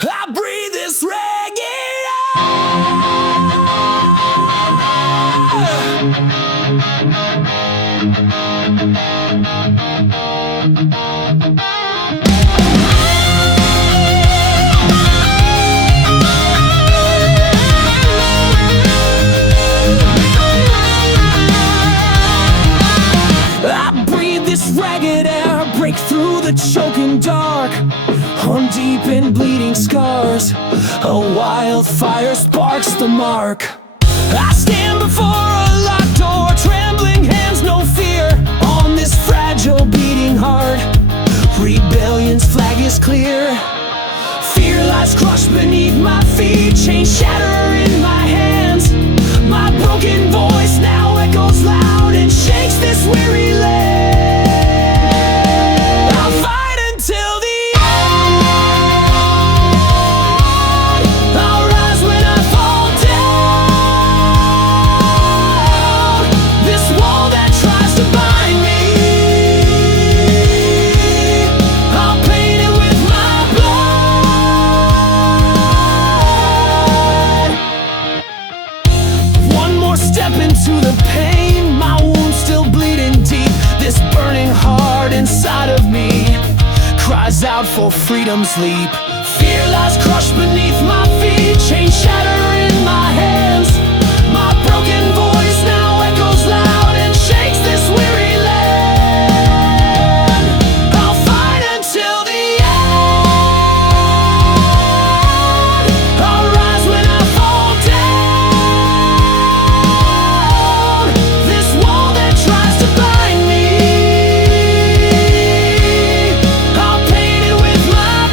I breathe this reggae I breathe this ragged air, break through the choking dark, on deep and bleeding scars. A wildfire sparks the mark. I stand before a locked door, trembling hands, no fear, on this fragile beating heart. Rebellion's flag is clear. Fear lies crushed beneath my feet, chains shatter in my hands. My broken voice now echoes loud and shakes this weary land. I'll fight until the end. I'll rise when I fall down. This wall that tries to bind me, I'll paint it with my blood. One more step into the pain, my wounds still bleeding deep. This burning heart inside of me cries out for freedom's leap. Fear lies crushed beneath my feet, chains shatter in my hands. My broken voice now echoes loud and shakes this weary land. I'll fight until the end. I'll rise when I fall down. This wall that tries to bind me, I'll paint it with my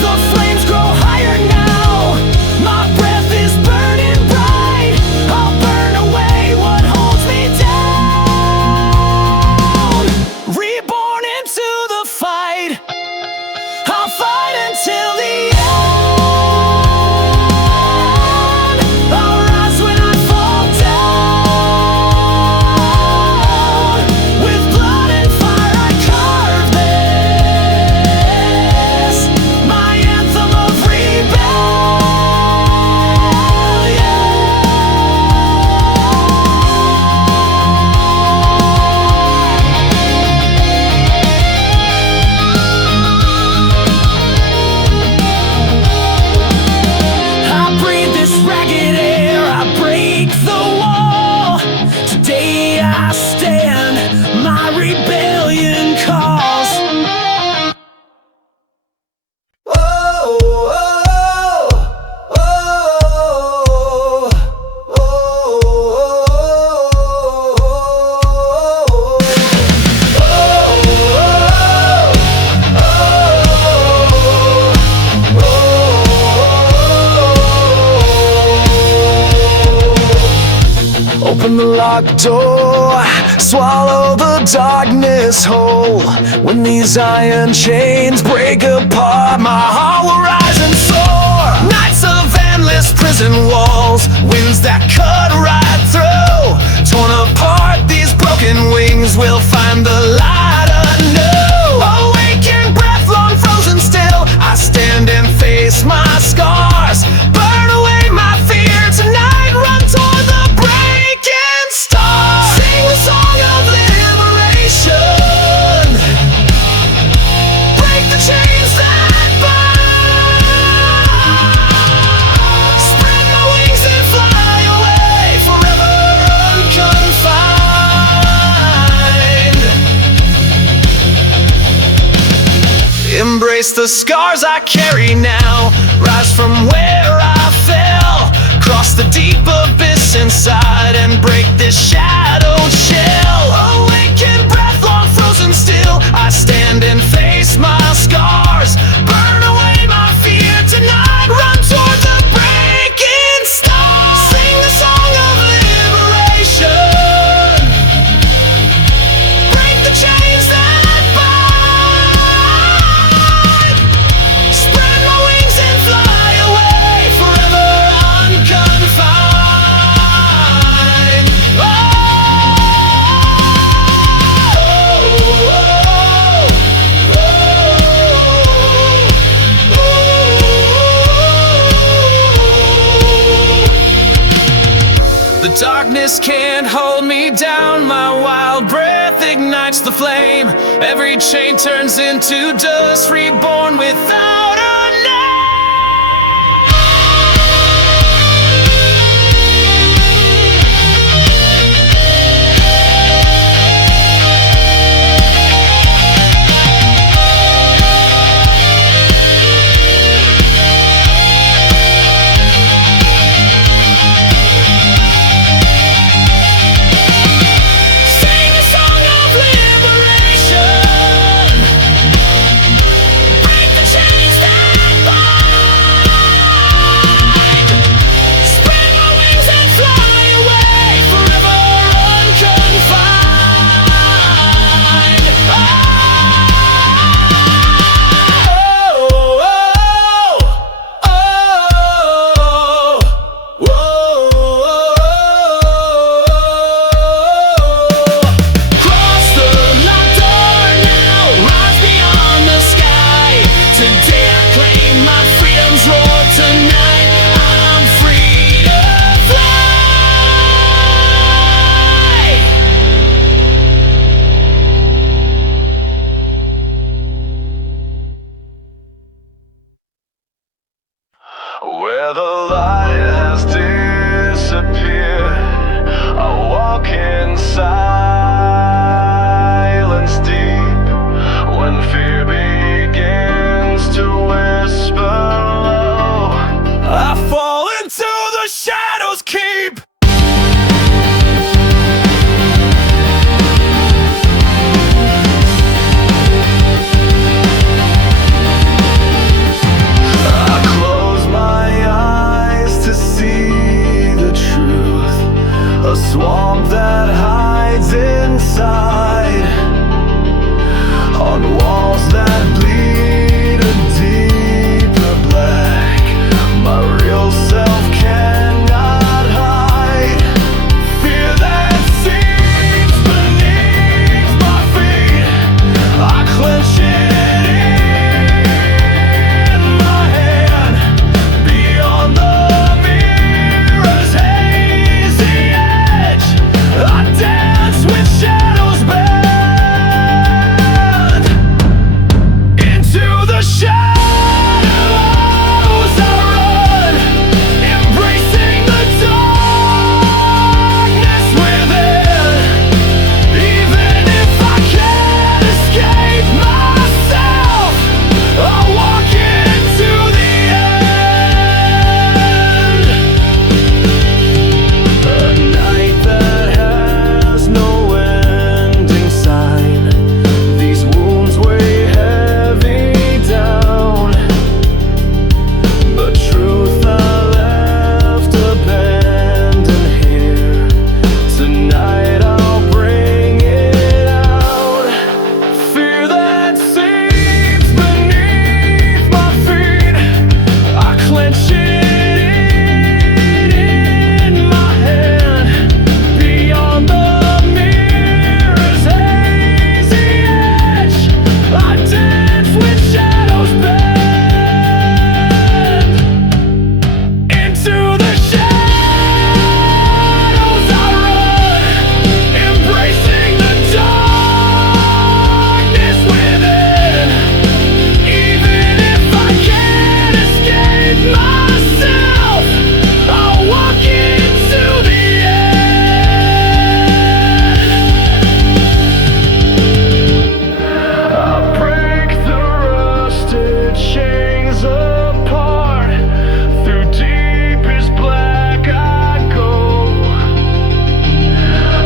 The flames grow higher now. My breath is burning bright. I'll burn away what holds me down. Reborn into the fight. I'll fight until the end. I'll rise when I fall down. With blood and fire I carve this, my anthem of I breathe this ragged air, I break the wall. Today I stand, my rebellion calls. Open the locked door, swallow the darkness whole. When these iron chains break apart, my heart will rise and soar. Nights of endless prison walls, winds that cut right through. Torn apart, these broken wings will find the light anew. Awakened breath, long frozen still, I stand and face my scars. Burn away my fear tonight, run toward the breaking star. Sing the song of liberation, break the chains that bind. Spread my wings and fly away, forever unconfined. Embrace the scars I carry now, rise from where I fell, cross the deep abyss inside and break this shadowed shell. Awakened breath, long frozen still, I stand and face my scars. Burn away my fear tonight, run toward the breaking star. Sing the song of liberation, break the chains that bind. Spread my wings The darkness can't hold me down. My wild breath ignites the flame. Every chain turns into dust, reborn without a name. Where the light has disappeared, I walk in silence deep. When fear begins to whisper low, I fall into the shadows keep. A swamp that hides inside, on walls that bleed a deeper black. My real self cannot hide. Fear that seeps beneath my feet, I clench it in my hand. Beyond the mirror's hazy edge, I dance with shadows bend. Into the shadows I run, embracing the darkness within. Even if I can't escape myself, I'll walk into the end. A night that has no ending sign. These wounds weigh heavy down, but truth I left abandoned here. Tonight I'll bring it out. Fear that seeps beneath my feet, I clench it in my hand. Beyond the mirror's hazy edge, I dance with shadows bend. Into the shadows I run, embracing the darkness within. Even if I can't escape myself, I'll walk into the end. I break the rusted chains apart. Through deepest black I go.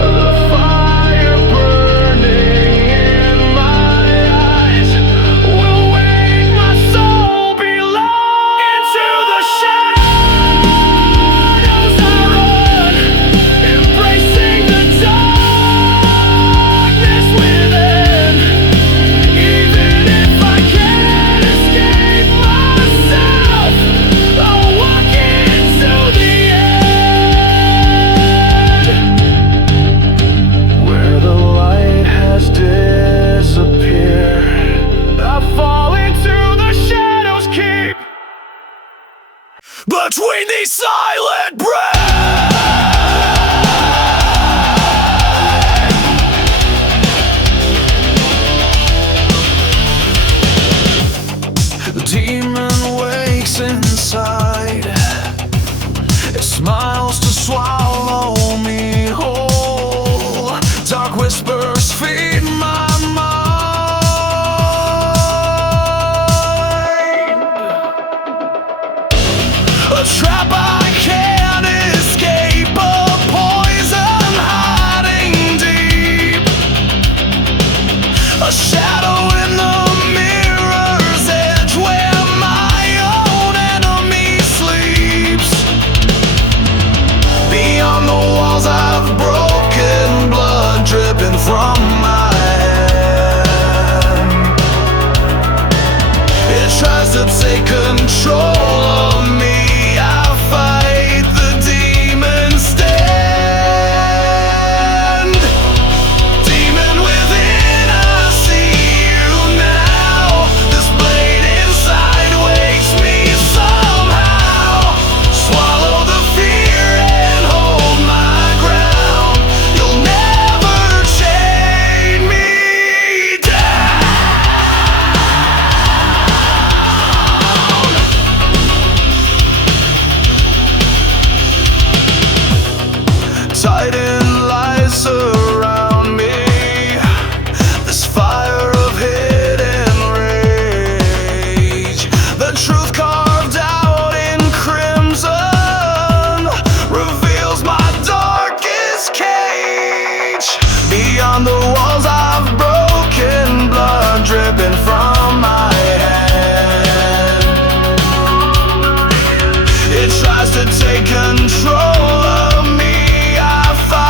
The fire burning in my eyes will wake my soul below. Into the shadows I run, embracing the darkness within. Even if I can't escape myself, I'll walk into the end. Where the light has disappeared, I fall into the shadows keep. Between these silent breaths, swallow me whole. Dark whispers feed my mind. A trap I can't escape, a poison hiding deep. A shadow in the mirror's edge where my own enemy sleeps. Beyond the walls I've broken, blood dripping from my hand. It tries to take control of me. I fight the demon stand. Demon within, I see you now. This blade inside wakes me somehow. Swallow the fear and hold my ground. You'll never chain me down. Titan lies around me. This fire of hidden rage. The truth carved out in crimson reveals my darkest cage. Beyond the walls I've broken, blood dripping from my hand. It tries to take control of me. I fight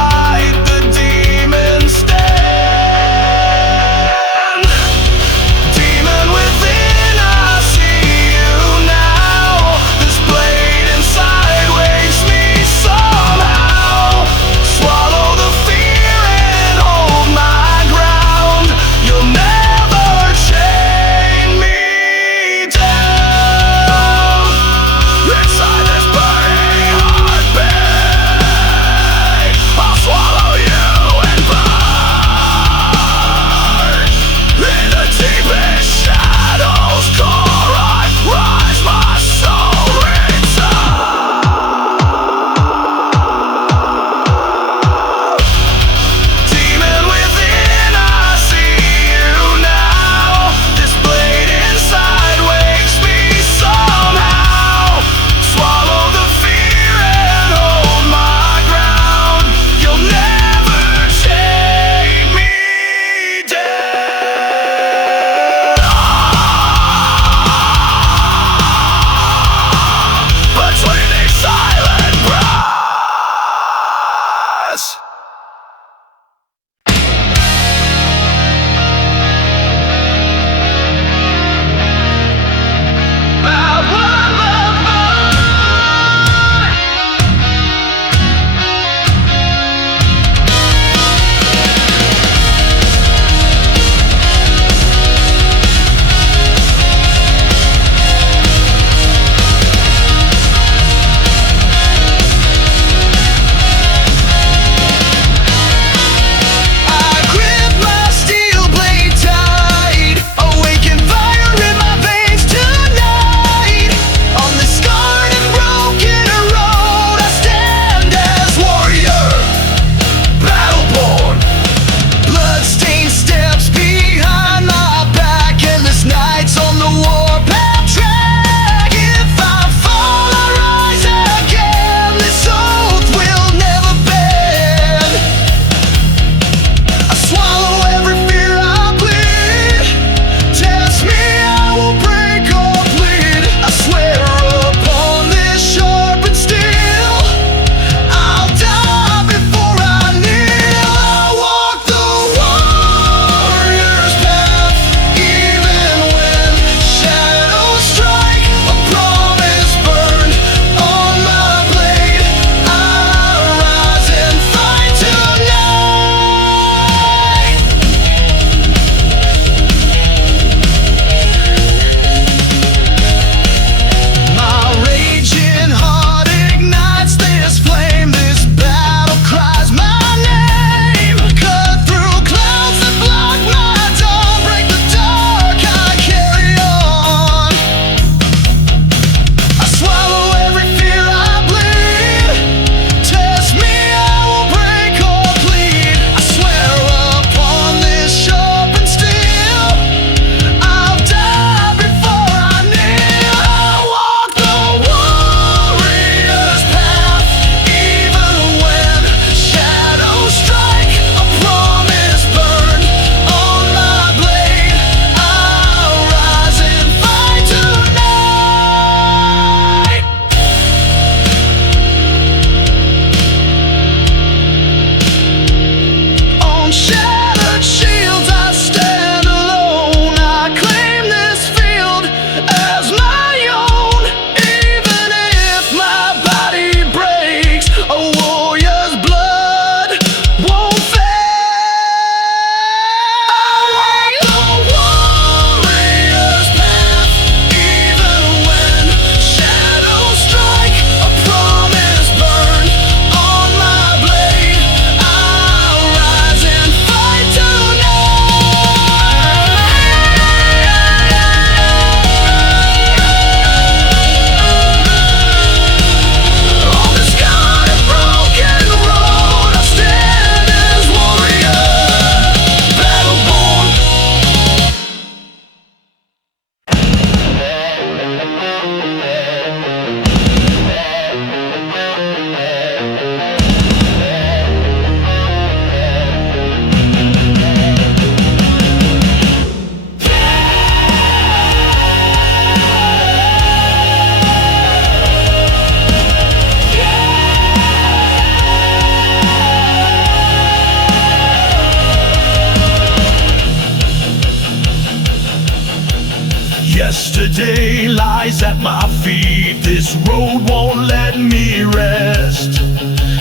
Yesterday lies at my feet. This road won't let me rest.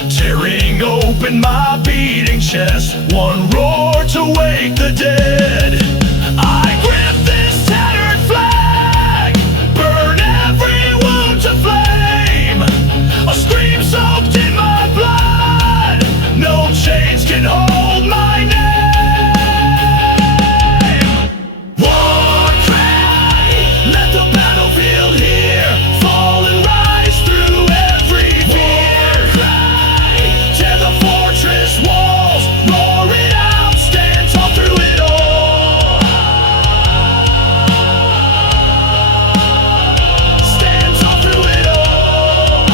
Tearing open my beating chest, one roar to wake the dead. I grip this tattered flag, burn every wound to flame. A scream soaked in my blood, no chains can hold my name. War cry, let the battlefield hear, fall and rise through every fear. Cry, tear the fortress walls, roar it out, stand tall through it all. Stand tall through it all.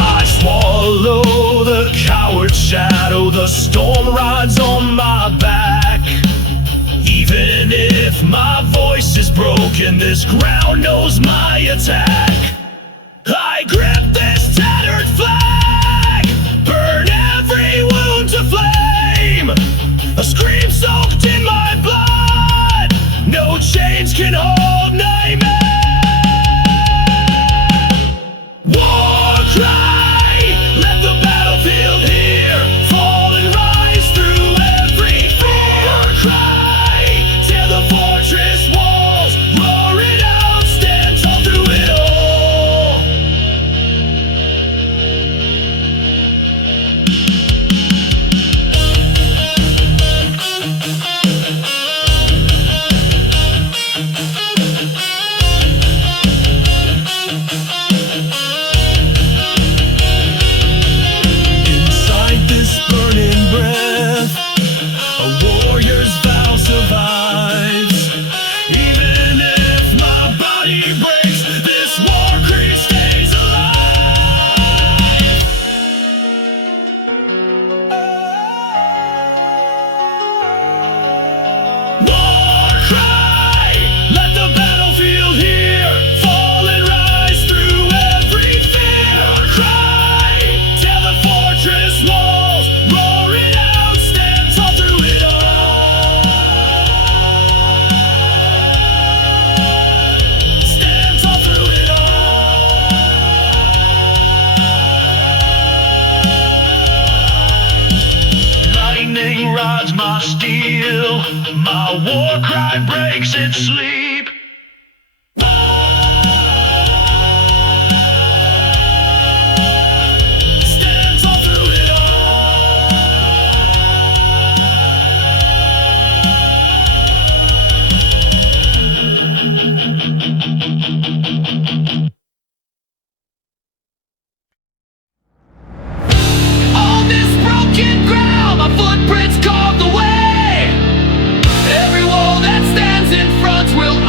I swallow the coward shadow, the storm rides on my back. Even if my voice is broken, this ground knows my attack. I grip this tattered flag, burn every wound to flame. A scream soaked in my blood, no chains can hold my name. War cry, let the battlefield hear, fall and rise through every fear. Cry, tear the fortress walls, roar it out, stand tall through it all. Inside this burning breath, a warrior's vow survives. Even if my body breaks, this war creed stays alive. War cry, let the battlefield hear, fall and rise through every fear. Cry, tear the fortress walls, roar it out, stand tall through it all. Stand tall through it all. Lightning rides my steel, my war cry breaks its sleep. Stand tall through it all. On this broken ground, my footprints carved the way. Every wall that stands in front will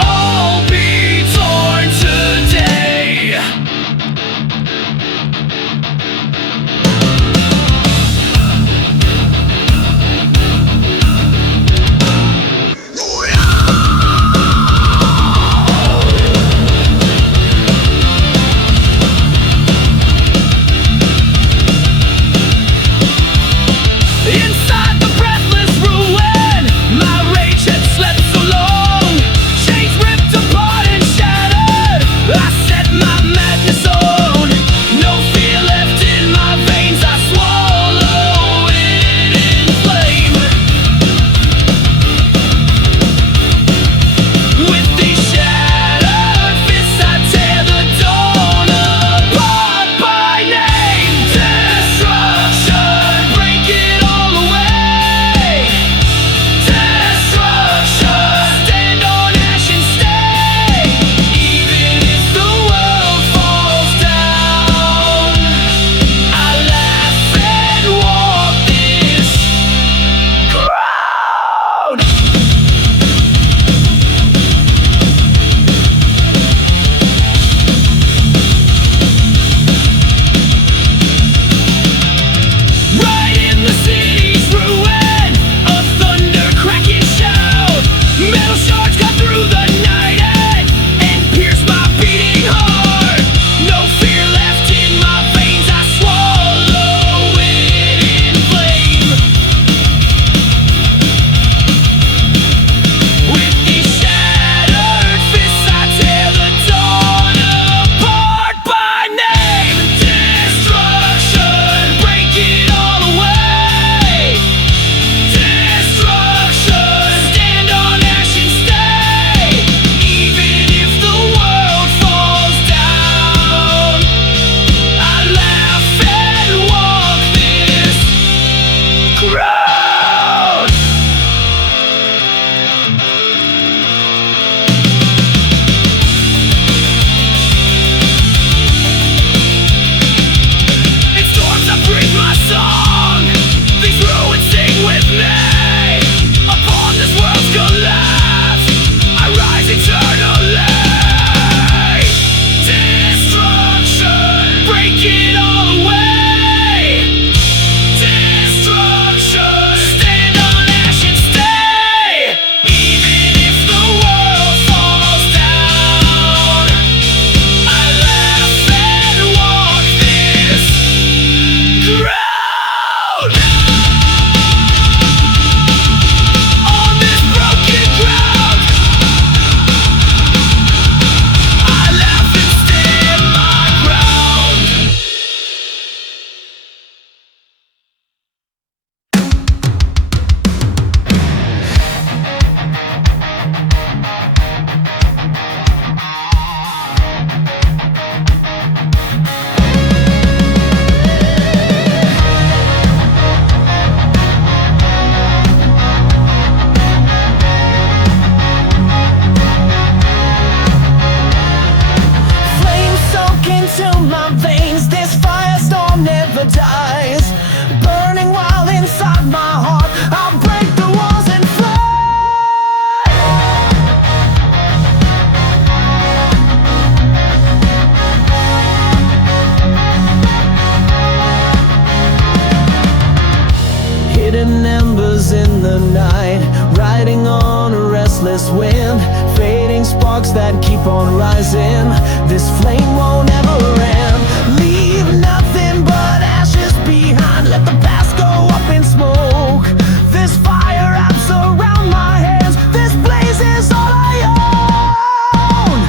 wind, fading sparks that keep on rising. This flame won't ever end. Leave nothing but ashes behind. Let the past go up in smoke. This fire wraps around my hands. This blaze is all I own.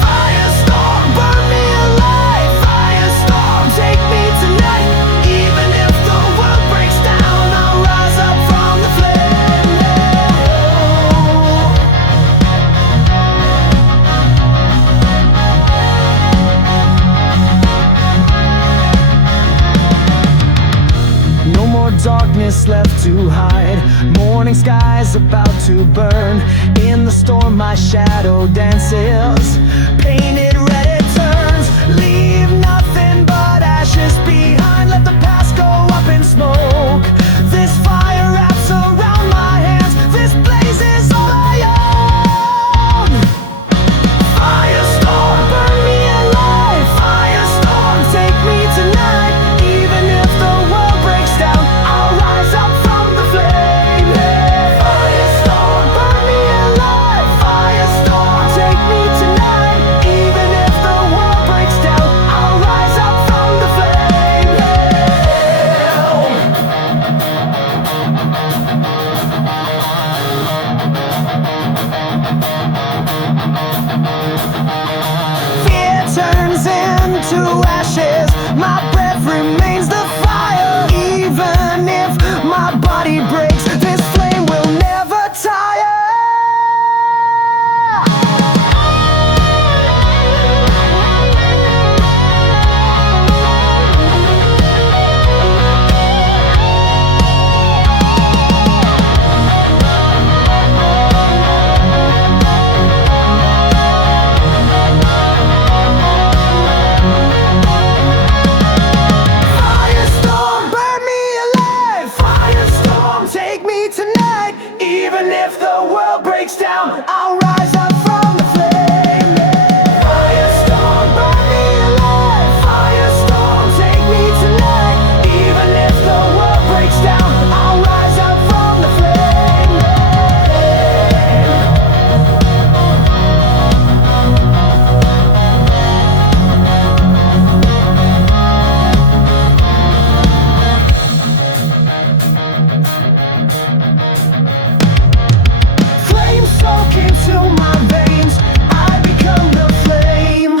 Firestorm, burn me alive. Firestorm, take me tonight. Even if the world breaks down, I'll rise up from the flame. No more darkness left to hide. Morning sky's about to burn. In the storm my shadow dances. Painted red it turns. Leave nothing but ashes behind. Let the past go up in smoke. This fire wraps around my hands. This blaze is all I own. Firestorm, burn me alive. Firestorm, take me tonight. Even if the world breaks down, I'll rise up from the flame. Firestorm, burn me alive. Firestorm, take me tonight. Even if the world breaks down, I'll rise up from the flame. Fear turns into ashes. My breath remains the fire. Even if my body breaks, this flame will never tire. Firestorm, burn me alive. Firestorm, take me tonight. Even if the world breaks down, I'll rise up from the flame. Firestorm, burn me alive. Firestorm, take me tonight. Even if the world breaks down, I'll rise up from the flame. Flames soak into my veins. I become the flame.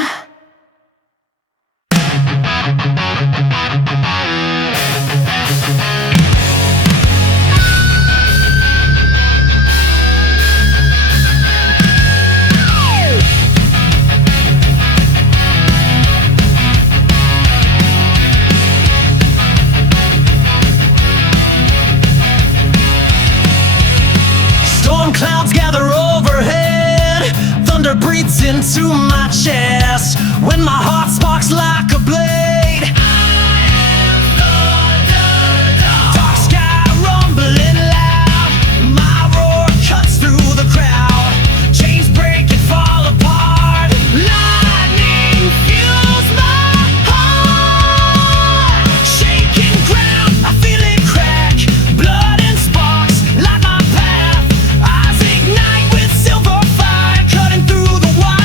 Storm clouds gather overhead. Thunder breathes into my chest. When my heart sparks like a blade. Dark sky rumbling loud. My roar cuts through the crowd. Chains break and fall apart. Lightning fuels my heart. Shaking ground, I feel it crack. Blood and sparks light my path. Eyes ignite with silver fire, cutting through the wire.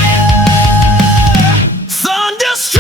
Thunder strikes.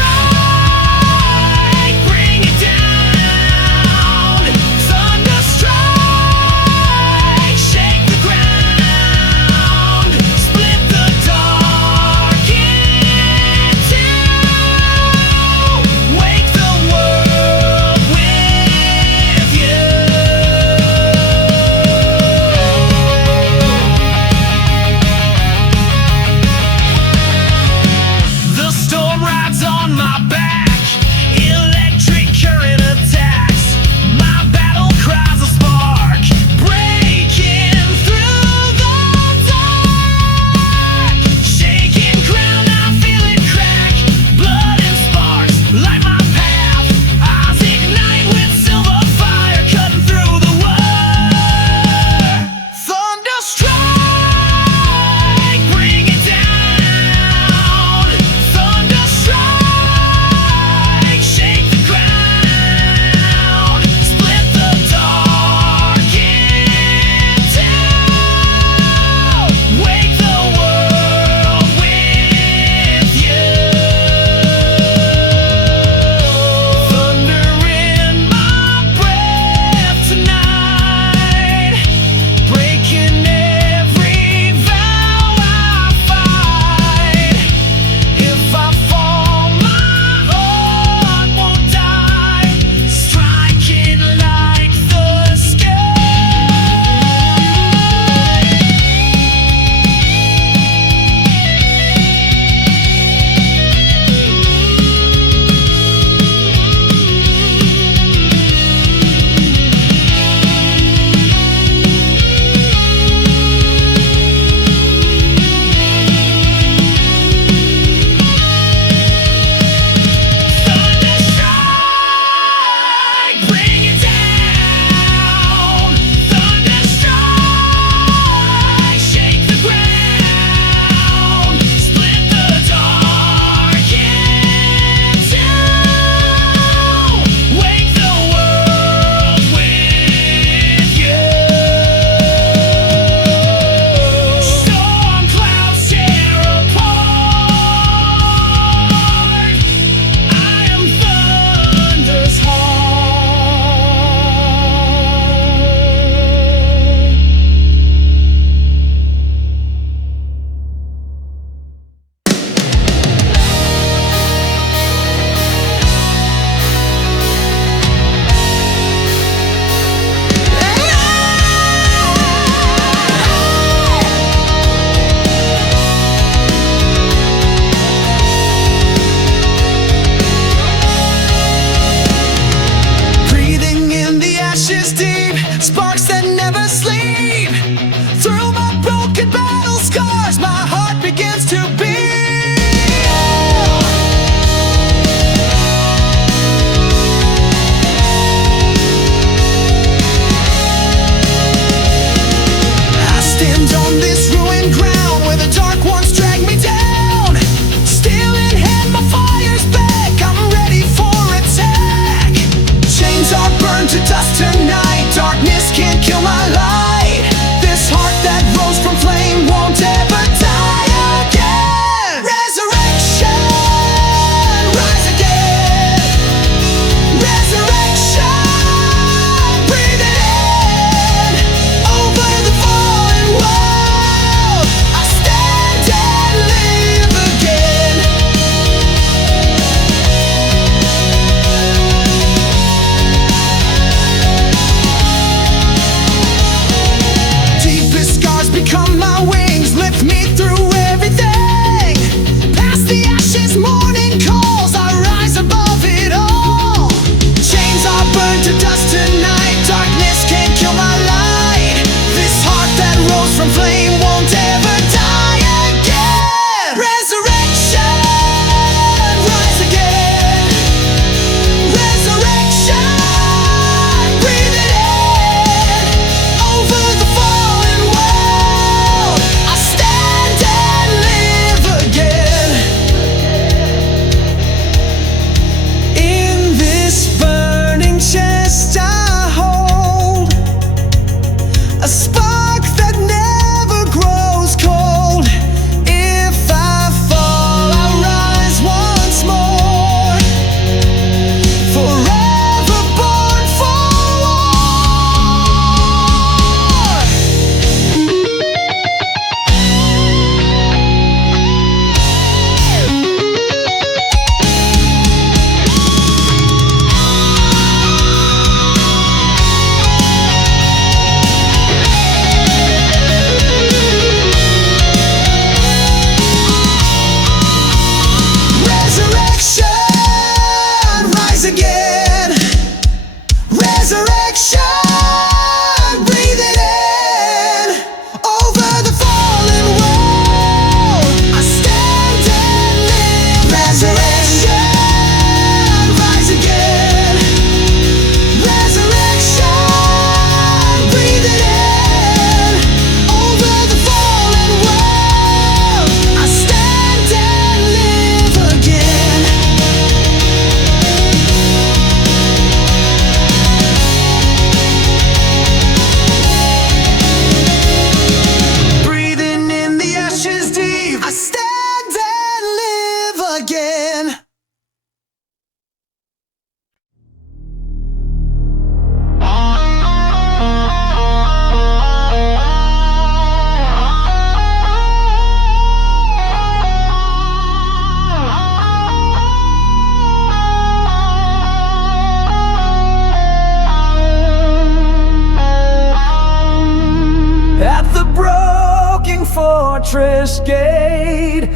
fortress gate.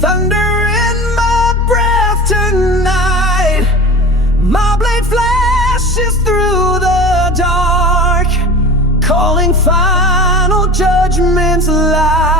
Thunder in my breath tonight. My blade flashes through the dark, calling final judgments light.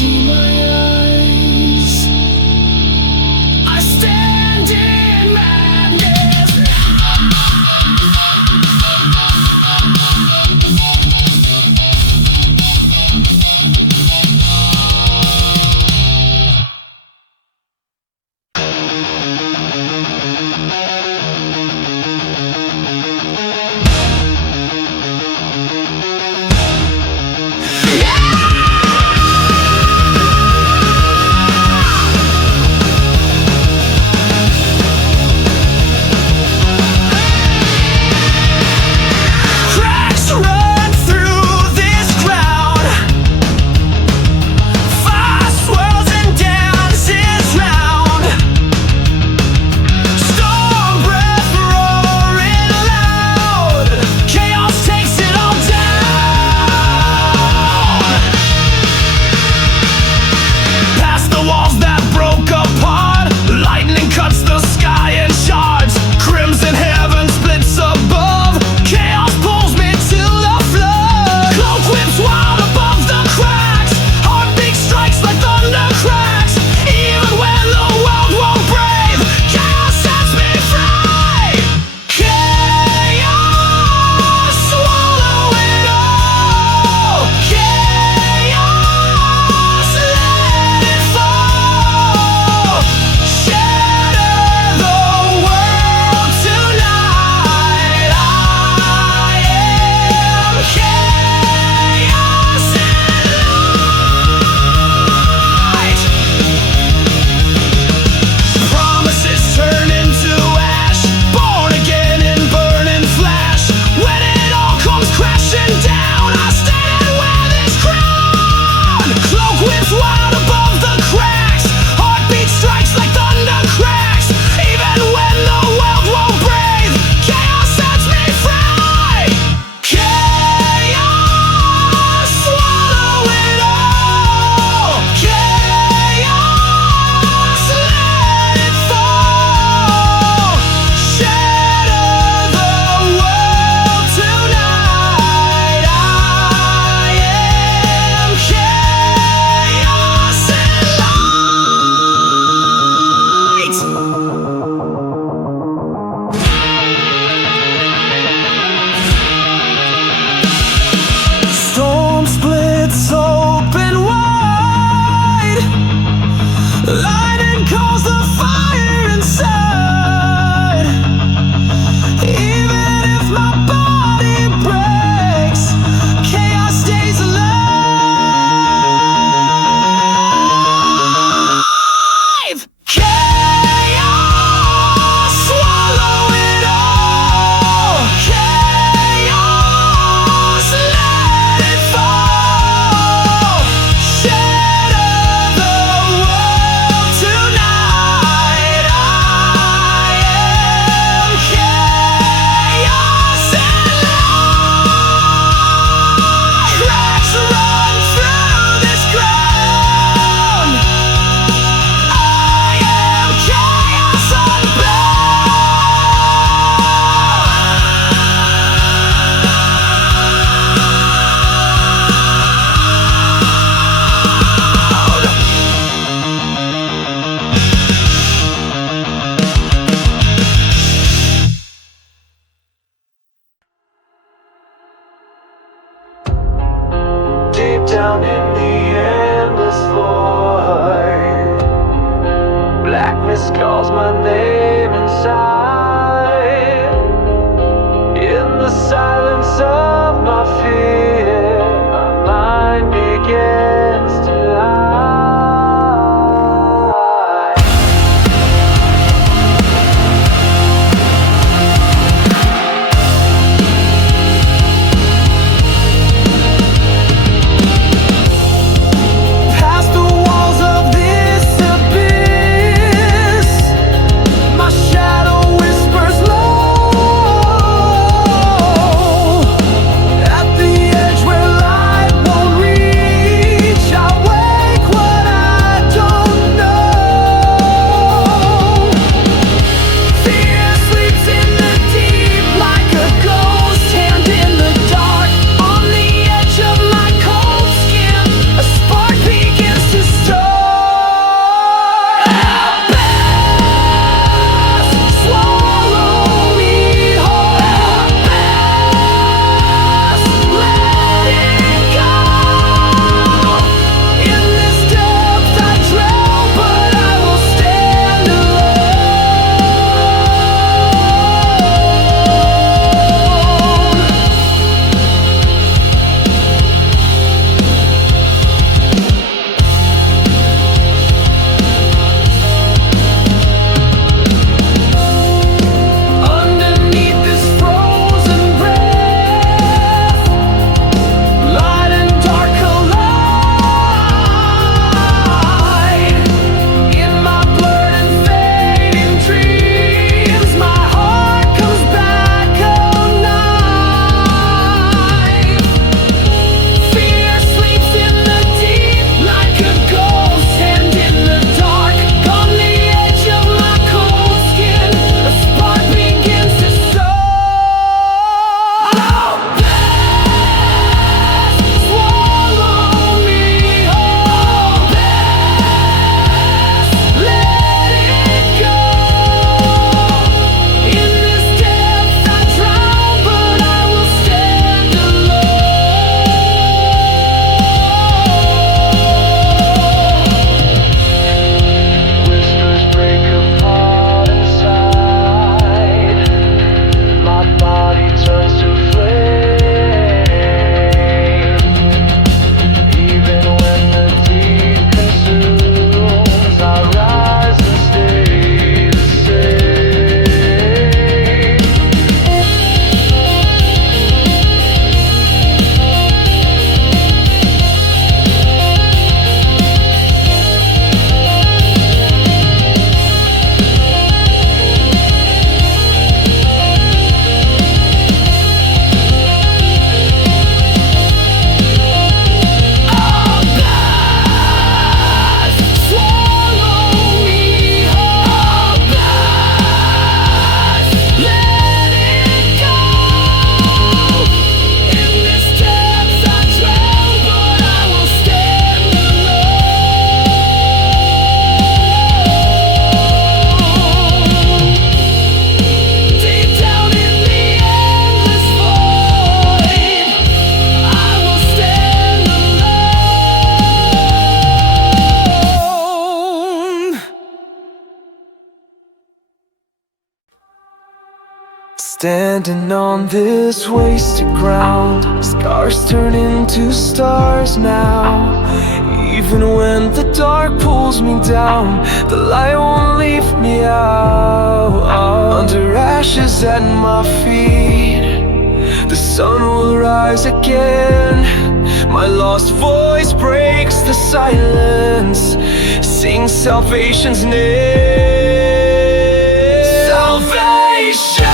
see my eyes. I stand in madness. Cracks run through this crowd. Fire swirls and dances round. Storm breath roaring loud. Chaos takes it all down. Past the walls that broke apart. Lightning cuts the sky in shards. Crimson heaven splits above. Chaos pulls me to the flood. Cloak whips wild above the cracks. Heartbeat strikes like thunder cracks. Even when the world won't break, chaos sets me free. Chaos swallowing all. Chaos let it fall. Standing on this wasted ground, scars turn into stars now. Even when the dark pulls me down, the light won't leave me out. Under ashes at my feet, the sun will rise again. My lost voice breaks the silence, sings salvation's name. Salvation,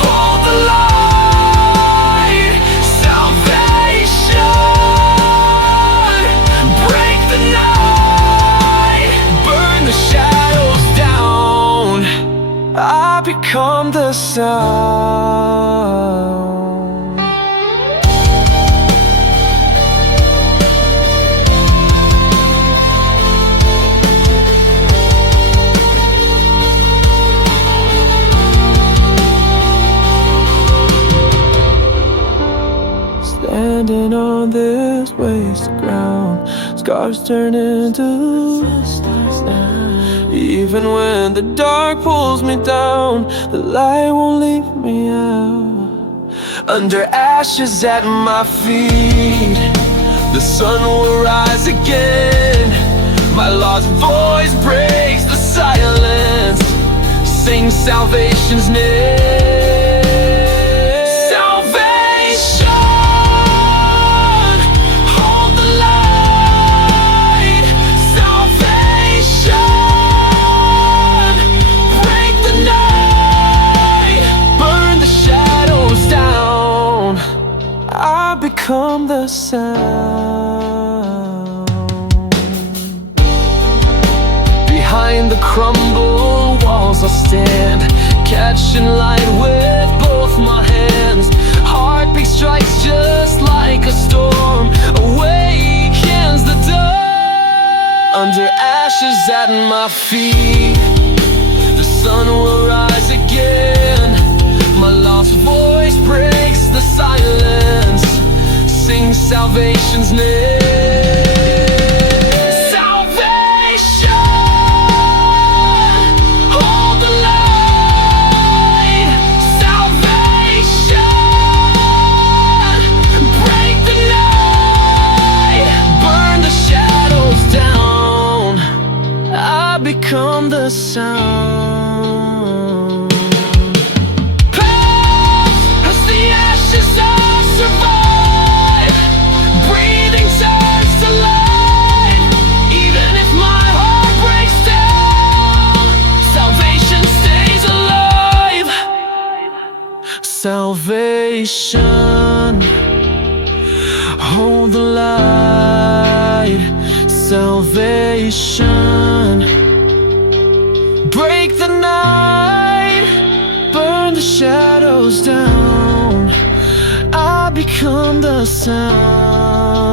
hold the light. Salvation, break the night, burn the shadows down. I become the sound. Standing on this wasted ground, scars turn into stars now. Even when the dark pulls me down, the light won't leave me out. Under ashes at my feet, the sun will rise again. My lost voice breaks the silence, sings salvation's name. Become the sound. Behind the crumbled walls I'll stand, catching light with both my hands. Heartbeat strikes just like a storm, awakens the dawn. Under ashes at my feet, the sun will rise again. My lost voice breaks the silence, sing salvation's name. Salvation, hold the light. Salvation, break the night, burn the shadows down. I become the sound. Past the ashes of survival, salvation, hold the light. Salvation, break the night, burn the shadows down. I become the sound.